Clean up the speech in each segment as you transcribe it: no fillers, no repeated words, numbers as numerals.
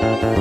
Assalamualaikum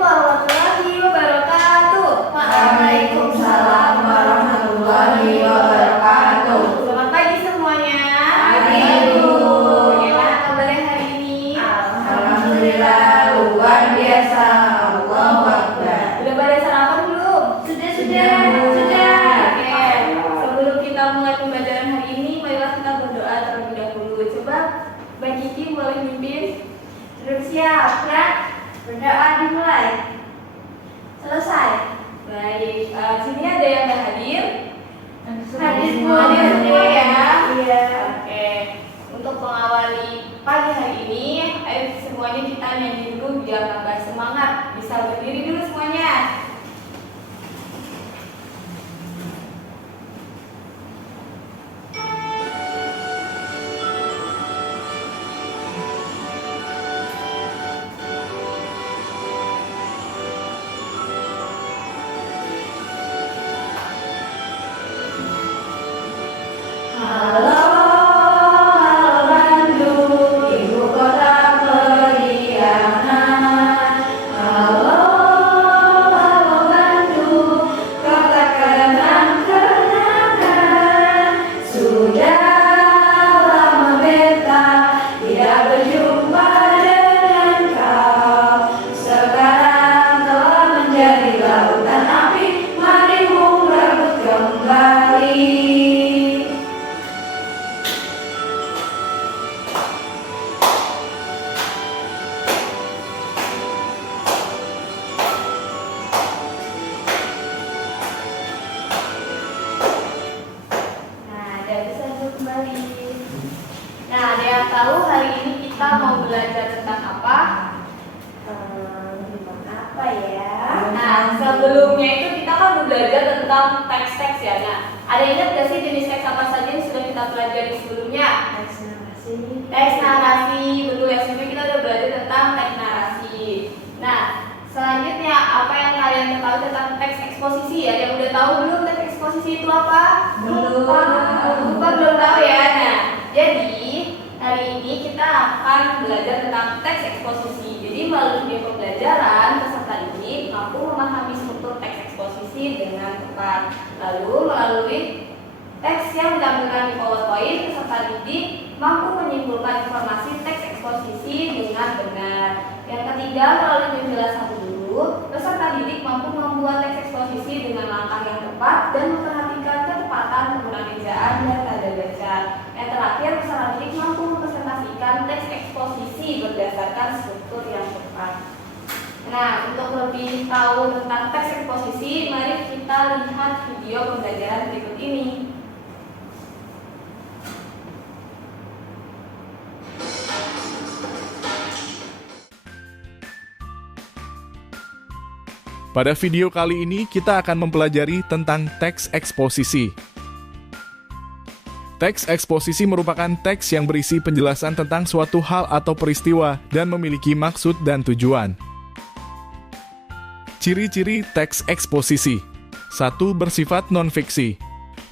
warahmatullahi wabarakatuh. Waalaikumsalam warahmatullahi wabarakatuh. Selamat pagi semuanya. Pagi, Bu. Bagaimana kabarnya hari ini? Alhamdulillah luar biasa. Allahu Akbar. Udah pada sarapan belum? Sudah. Oke. Sebelum kita mulai pembelajaran hari ini, marilah kita berdoa terlebih dahulu. Coba Mbak Kiki boleh mimpin. Sudah siap, ya? Berdoa dimulai. Selesai. Baik. Sini ada yang nggak hadir? Hadir, Bu. Hadir semua ya. Iya. Oke. Untuk mengawali pagi hari ini, ayo semuanya kita nyanyi dulu biar tambah semangat. Bisa berdiri dulu semuanya. Halo Bandung, ibu kota periangan. Halo Bandung, kota kenang-kenangan. Sudah lama beta tidak berjumpa dengan kau. Sekarang telah menjadi lautan api, mari merebut kembali. Nah, ada bisa duduk kembali. Nah, ada yang tahu hari ini kita mau belajar tentang apa? Tentang apa ya? Nah, sebelumnya itu kita kan udah belajar tentang teks-teks ya. Nah, ada ingat gak sih jenis teks apa saja yang sudah kita pelajari sebelumnya? Teks narasi. Teks narasi, betul ya. Sebelumnya kita udah belajar tentang teks narasi. Nah, selanjutnya apa yang kalian tahu tentang teks eksposisi? Ada yang udah tahu belum teks eksposisi itu apa? Belum. Lupa belum tahu ya. Nah, jadi hari ini kita akan belajar tentang teks eksposisi. Jadi melalui pembelajaran peserta didik mampu memahami struktur teks eksposisi dengan tepat. Lalu melalui teks yang ditampilkan di PowerPoint, peserta didik mampu menyimpulkan informasi teks eksposisi dengan benar. Yang ketiga, melalui penjelasan guru, peserta didik mampu membuat teks eksposisi dengan langkah yang tepat dan memperhatikan ketepatan penggunaan ejaan dan tanda baca. Yang terakhir, peserta didik mampu mempresentasikan teks eksposisi berdasarkan struktur yang tepat. Nah, untuk lebih tahu tentang teks eksposisi, mari kita lihat video pembelajaran berikut ini. Pada video kali ini kita akan mempelajari tentang teks eksposisi. Teks eksposisi merupakan teks yang berisi penjelasan tentang suatu hal atau peristiwa dan memiliki maksud dan tujuan. Ciri-ciri teks eksposisi. 1. Bersifat non-fiksi.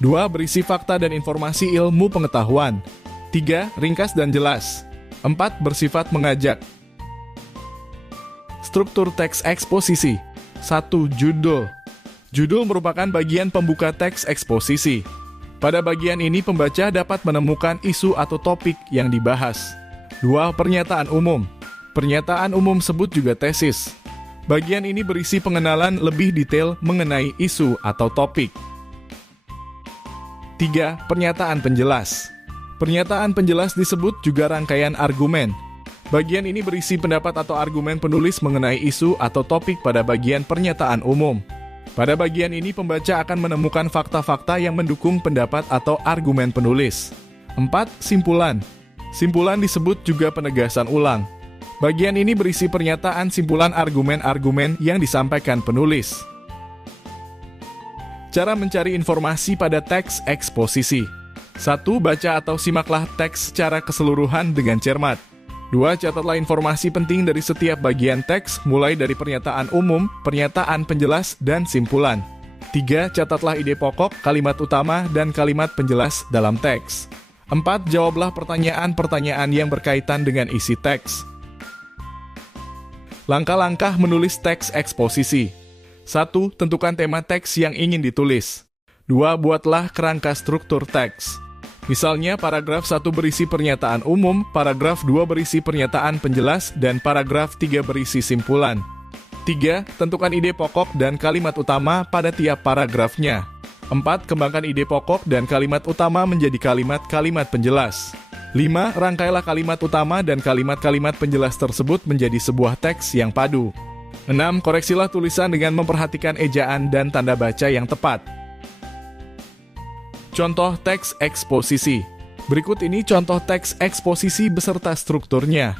2. Berisi fakta dan informasi ilmu pengetahuan. 3. Ringkas dan jelas. 4. Bersifat mengajak. Struktur teks eksposisi. 1. Judul. Judul merupakan bagian pembuka teks eksposisi. Pada bagian ini pembaca dapat menemukan isu atau topik yang dibahas. 2. Pernyataan umum. Pernyataan umum sebut juga tesis. Bagian ini berisi pengenalan lebih detail mengenai isu atau topik. 3. Pernyataan penjelas. Pernyataan penjelas disebut juga rangkaian argumen. Bagian ini berisi pendapat atau argumen penulis mengenai isu atau topik pada bagian pernyataan umum. Pada bagian ini pembaca akan menemukan fakta-fakta yang mendukung pendapat atau argumen penulis. 4. Simpulan. Simpulan disebut juga penegasan ulang. Bagian ini berisi pernyataan simpulan argumen-argumen yang disampaikan penulis. Cara mencari informasi pada teks eksposisi. 1. Baca atau simaklah teks secara keseluruhan dengan cermat. 2. Catatlah informasi penting dari setiap bagian teks, mulai dari pernyataan umum, pernyataan penjelas, dan simpulan. 3. Catatlah ide pokok, kalimat utama, dan kalimat penjelas dalam teks. 4. Jawablah pertanyaan-pertanyaan yang berkaitan dengan isi teks. Langkah-langkah menulis teks eksposisi. 1. Tentukan tema teks yang ingin ditulis. 2. Buatlah kerangka struktur teks. Misalnya, paragraf 1 berisi pernyataan umum, paragraf 2 berisi pernyataan penjelas, dan paragraf 3 berisi simpulan. 3. Tentukan ide pokok dan kalimat utama pada tiap paragrafnya. 4. Kembangkan ide pokok dan kalimat utama menjadi kalimat-kalimat penjelas. 5. Rangkailah kalimat utama dan kalimat-kalimat penjelas tersebut menjadi sebuah teks yang padu. 6. Koreksilah tulisan dengan memperhatikan ejaan dan tanda baca yang tepat. Contoh teks eksposisi. Berikut ini contoh teks eksposisi beserta strukturnya.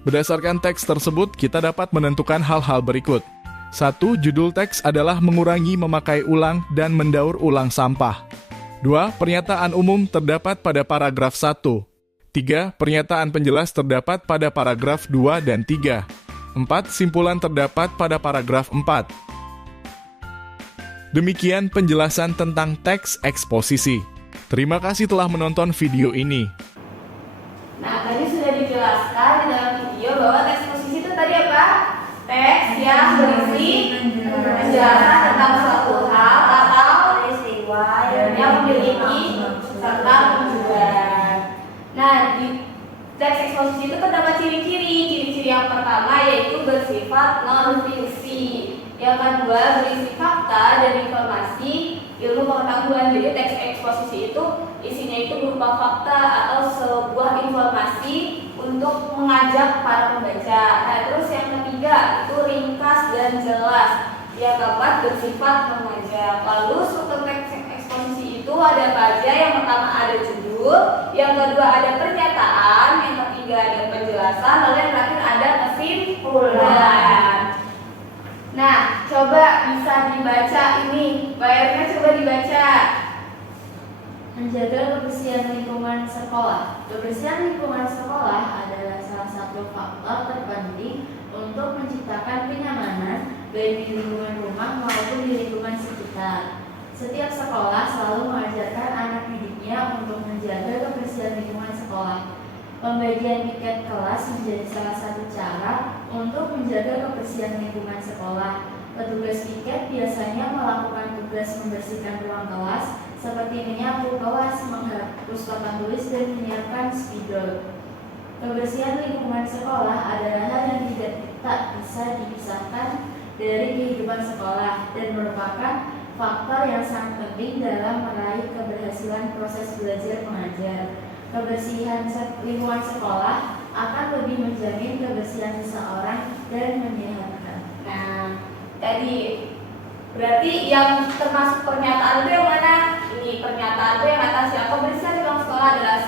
Berdasarkan teks tersebut, kita dapat menentukan hal-hal berikut. 1. Judul teks adalah mengurangi memakai ulang dan mendaur ulang sampah. 2. Pernyataan umum terdapat pada paragraf 1. 3. Pernyataan penjelas terdapat pada paragraf 2 dan 3. 4. Simpulan terdapat pada paragraf 4. Demikian penjelasan tentang teks eksposisi. Terima kasih telah menonton video ini. Nah, tadi sudah dijelaskan di dalam video bahwa teks eksposisi itu tadi apa? Teks yang berisi penjelasan tentang suatu hal atau peristiwa yang memiliki serta tujuan. Nah, di teks eksposisi itu terdapat ciri-ciri. Ciri-ciri yang pertama yaitu bersifat non-fiksi. Yang kedua berisi fakta dan informasi ilmu pengetahuan. Jadi teks eksposisi itu isinya itu berupa fakta atau sebuah informasi untuk mengajak para pembaca. Nah, terus yang ketiga itu ringkas dan jelas. Yang keempat bersifat mengajak. Lalu struktur teks eksposisi itu ada apa aja? Yang pertama ada judul, yang kedua ada pernyataan, yang ketiga ada penjelasan, lalu yang terakhir ada kesimpulan. Nah, coba bisa dibaca ini. Bayarnya coba dibaca. Menjaga kebersihan lingkungan sekolah. Kebersihan lingkungan sekolah adalah salah satu faktor terpenting untuk menciptakan kenyamanan baik di lingkungan rumah maupun di lingkungan sekitar. Setiap sekolah selalu mengajarkan anak didiknya untuk menjaga kebersihan lingkungan sekolah. Pembagian piket kelas menjadi salah satu cara untuk menjaga kebersihan lingkungan sekolah. Petugas piket biasanya melakukan tugas membersihkan ruang kelas seperti menyapu kelas, menghapus papan tulis, dan menyiapkan spidol. Kebersihan lingkungan sekolah adalah hal yang tak bisa dipisahkan dari kehidupan sekolah dan merupakan faktor yang sangat penting dalam meraih keberhasilan proses belajar mengajar. Kebersihan lingkungan sekolah akan lebih menjamin kebersihan seseorang dan menyehatkan. Nah, tadi berarti yang termasuk pernyataan itu yang mana? Ini pernyataan itu yang atas yang kebersihan di ruang sekolah adalah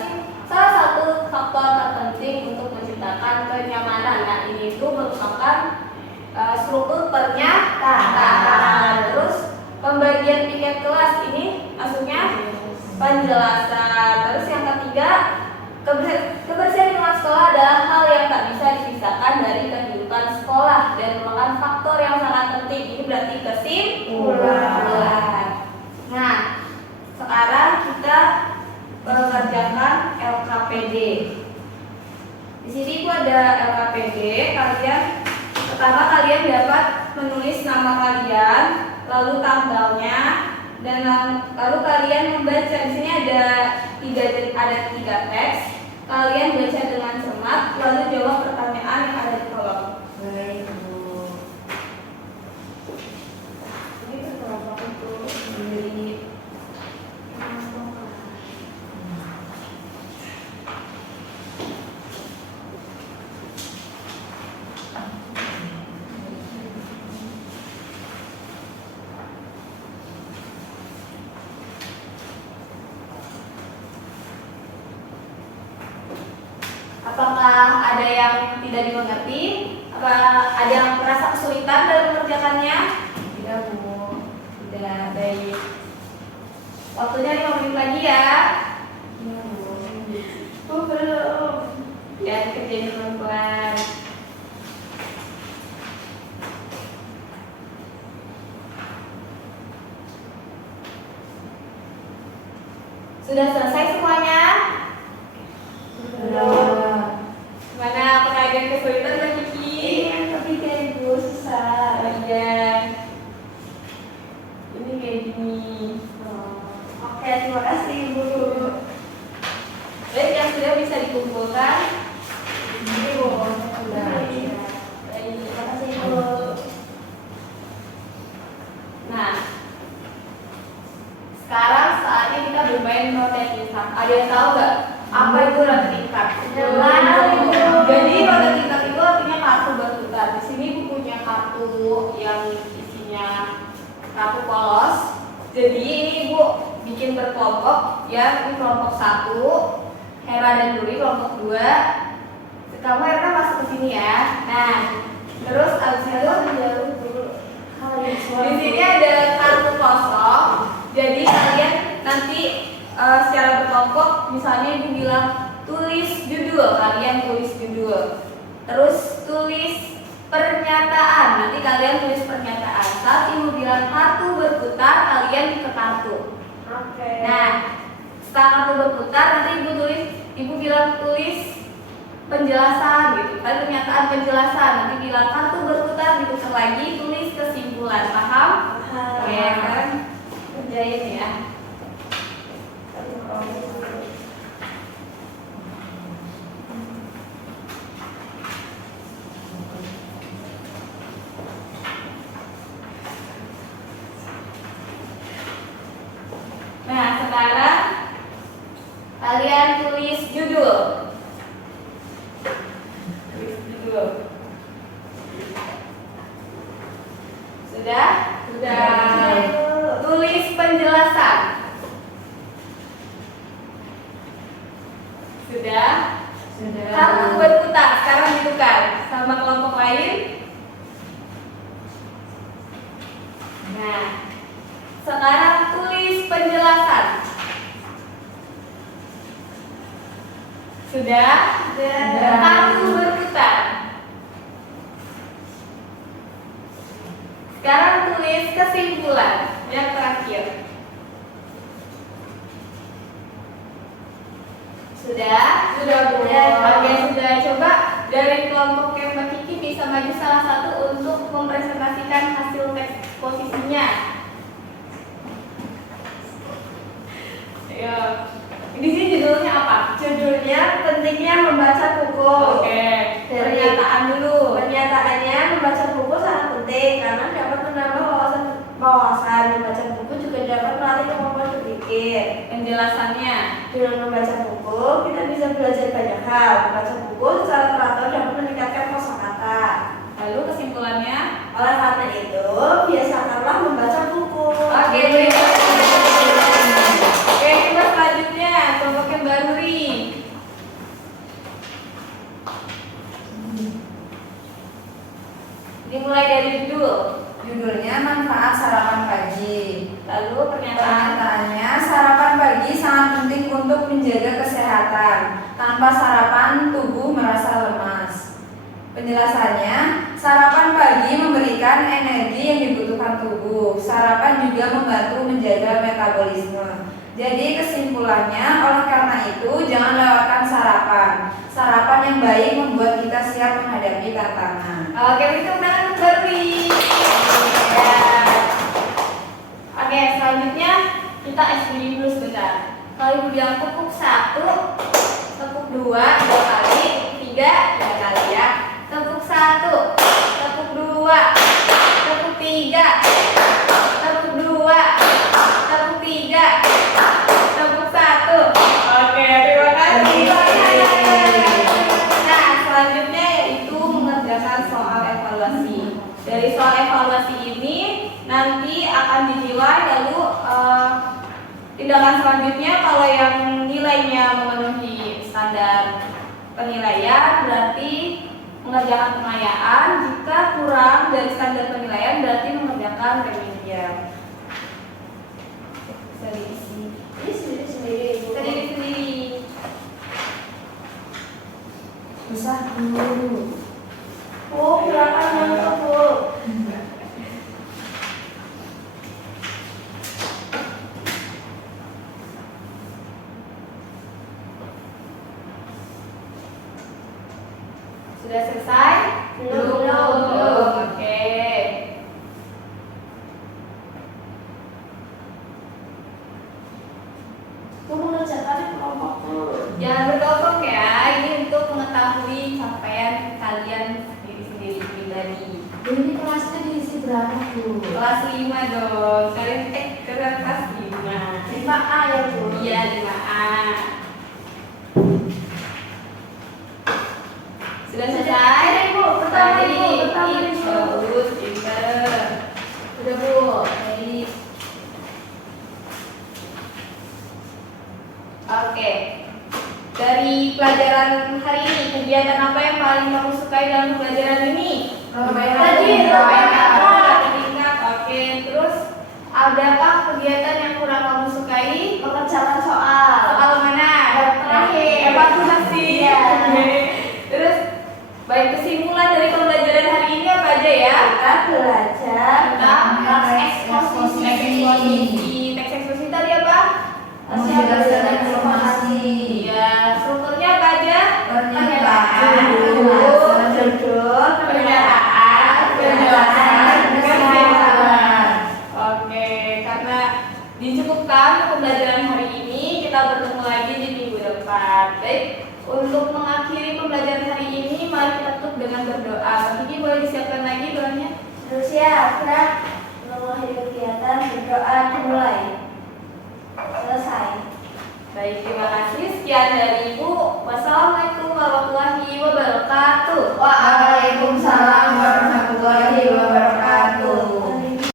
salah satu faktor terpenting untuk menciptakan kenyamanan. Nah, ini itu merupakan struktur pernyataan. Terus pembagian piket kelas ini maksudnya penjelasan. Terus yang ketiga, kebersihan lingkungan sekolah adalah hal yang tak bisa dipisahkan dari kehidupan sekolah dan merupakan faktor yang sangat penting. Ini berarti kesimpulan. Nah, sekarang kita mengerjakan LKPD. Di sini gua ada LKPD. Pertama kalian dapat menulis nama kalian, lalu tanggalnya, dan lalu kalian membaca. Di sini ada tiga teks. Kalian baca dengan cermat, lalu jawab pertanyaan yang ada di kolom. Baik, Bu. Ini berapa untuk beli Apakah ada yang tidak dimengerti? Apa ada yang merasa kesulitan dalam mengerjakannya? tidak, Bu? Tidak, baik. Waktunya 5 menit lagi ya. Iya, Bu. Belum. Ya, kerjain pelan-pelan. Sudah selesai semuanya? Belum. Mana apakah ada yang kesulitan Mbak Kiki? Yang ketiga, Ibu, susah. Oh iya. Ini kayak gini. Oke, terima kasih, Ibu. Baik, yang sudah bisa dikumpulkan. Ini, Bu. Sudah. Baik, terima kasih Ibu. Nah, sekarang saatnya kita bermain roda tingkat. Ada yang tahu nggak apa itu roda tingkat? Jangan, Ibu. Jadi roda tingkat itu artinya kartu berputar. Di sini Ibu punya kartu yang isinya kartu polos. Jadi ini Ibu bikin berkelompok. Ya, ini kelompok 1, Hera dan Duri kelompok 2. Kamu Hera masuk ke sini ya. Nah, terus abis itu di sini ada kartu kosong. Jadi kalian nanti secara berkelompok, misalnya Ibu bilang tulis judul, kalian tulis judul. Terus tulis pernyataan, nanti kalian tulis pernyataan. Saat Ibu bilang kartu berputar, kalian ke kartu. Oke. Nah, setelah kartu berputar, nanti Ibu bilang tulis penjelasan gitu. Tadi pernyataan penjelasan, nanti bilang kartu berputar, diputar lagi, tulis kesimpulan. Paham? Oke, sekarang kerjain ya. Nah, sekarang kalian tulis judul. Tulis judul. Sudah? Sudah. Tulis penjelasan. Sudah? Sudah. Kartu berputar. Sekarang ditukar sama kelompok lain. Nah, sekarang tulis penjelasan. Sudah? Sudah. Kartu berputar. Sekarang tulis kesimpulan yang terakhir. Sudah? Sudah, Bu. Oke, sudah. Coba dari kelompok yang Mbak Kiki bisa maju salah satu untuk mempresentasikan hasil teks posisinya. Ya. Di sini judulnya apa? Judulnya pentingnya membaca buku. Oke. Pernyataan dulu. Pernyataannya membaca buku sangat penting karena dapat menambah wawasan. Membaca buku juga dapat melatih kemampuan berpikir. Penjelasannya. Dengan membaca buku, kita bisa belajar banyak hal. Membaca buku secara teratur dapat meningkatkan kosakata. Lalu kesimpulannya. Oleh karena itu, biasakanlah membaca buku. Oke, baik. Oke, kita selanjutnya kelompok yang baru nih. Dimulai dari judul. Judulnya manfaat sarapan pagi. Lalu pernyataan. Pernyataannya, sarapan pagi sangat penting untuk menjaga kesehatan. Tanpa sarapan, tubuh merasa lemas. Penjelasannya, sarapan pagi memberikan energi yang dibutuhkan tubuh. Sarapan juga membantu menjaga metabolisme. Jadi kesimpulannya, oleh karena itu jangan lewatkan sarapan. Sarapan yang baik membuat kita siap menghadapi tantangan. Oke, itu tangan beri. Ya. Oke, selanjutnya kita explain dulu sebentar. Kalau ibu bilang tepuk 1, tepuk 2 kali, tepuk 3 kali ya. Tepuk 1, tepuk 2, tepuk 3, tepuk 2, tepuk 3, tepuk 1. Oke, terima kasih. Nah, selanjutnya yaitu mengerjakan soal evaluasi. Dari soal evaluasi ini nanti akan dinilai, lalu tindakan selanjutnya kalau yang nilainya memenuhi standar penilaian berarti mengerjakan pengayaan, jika kurang dari standar penilaian berarti mengerjakan remedial. Sendiri. Susah dulu. Oh, silakan masuk, Bu. Sudah selesai? Belum. Oke. Aku mengerjakan kelompok dulu. Jangan berkelompok ya. Ini untuk mengetahui capaian kalian sendiri-sendiri pribadi. Ini kelasnya diisi berapa tuh? Kelas 5 dong. Kalian kelas 5. 5A ya Bu? Iya, 5A. Sudah selesai? Ibu, pertama Ibu. Bagus, pinter. Udah Bu. Baik. Oke. Dari pelajaran hari ini, kegiatan apa yang paling kamu sukai dalam pelajaran ini? Tadi Tingkat. Oke, terus adakah kegiatan yang kurang kamu sukai? Mengerjakan soal. Soal mana? Yang terakhir. Evaluasi. Iya. Oke. Terus baik, kesimpulan dari pembelajaran hari ini apa aja ya? Kita belajar Tentang teks eksposisi. Teks eksposisi tadi apa? Menjelaskan informasi. Iya, strukturnya apa aja? Pernyataan, judul, Pernyataan, penjelasan, kesimpulan. Oke, karena dicukupkan pembelajaran hari ini, kita bertemu lagi di minggu depan. Baik, untuk mengakhiri pembelajaran hari ini, mari kita tutup dengan berdoa. Ini boleh disiapkan lagi doanya? Terus ya, kita mengakhiri kegiatan berdoa dimulai. Selesai. Baik, terima kasih. Sekian dari Ibu.